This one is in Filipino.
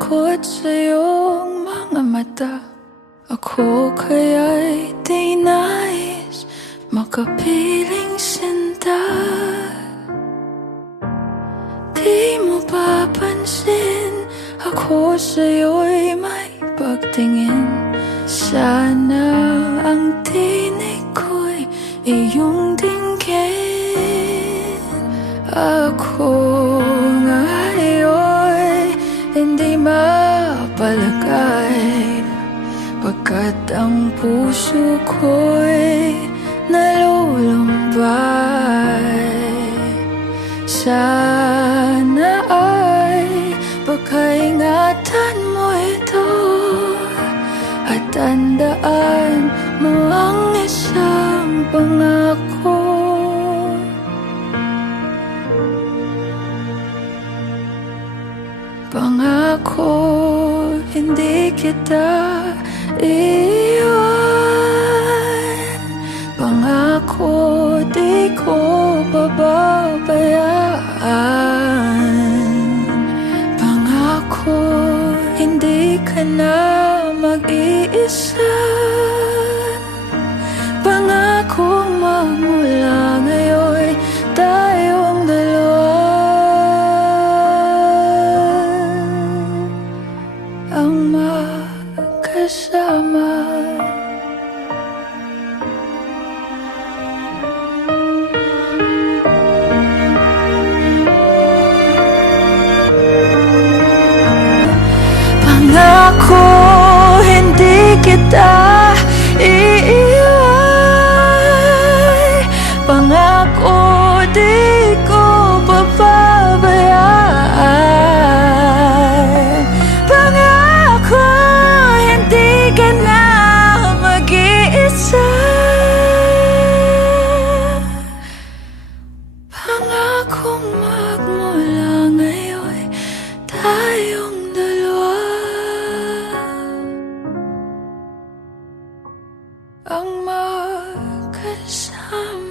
lungkot sa iyong mga mata. Ako kaya'y di nais makapiling sinta. Di mo papansin ako sa'yo'y may pagtingin. Sana ang tinig ko'y iyong dinggin. Ako nga'yo'y hindi mapalagay, pagkat ang puso ko'y nalulumbay. Sana ay pagkaingatan mo ito at tandaan mo ang isang pangako. Pangako, hindi kita iiwan. Pangako, di ko pababayaan. Pangako, hindi ka na mag-iisa. Pangakong magmula ngayon tayong dalawa ang magkasama. Pangako, hindi kita iiwan. Pangako, di ko pababayaan. Pangako, hindi ka na mag-iisa. Pangakong magmula ngayon tayong dalawa ang magkasama.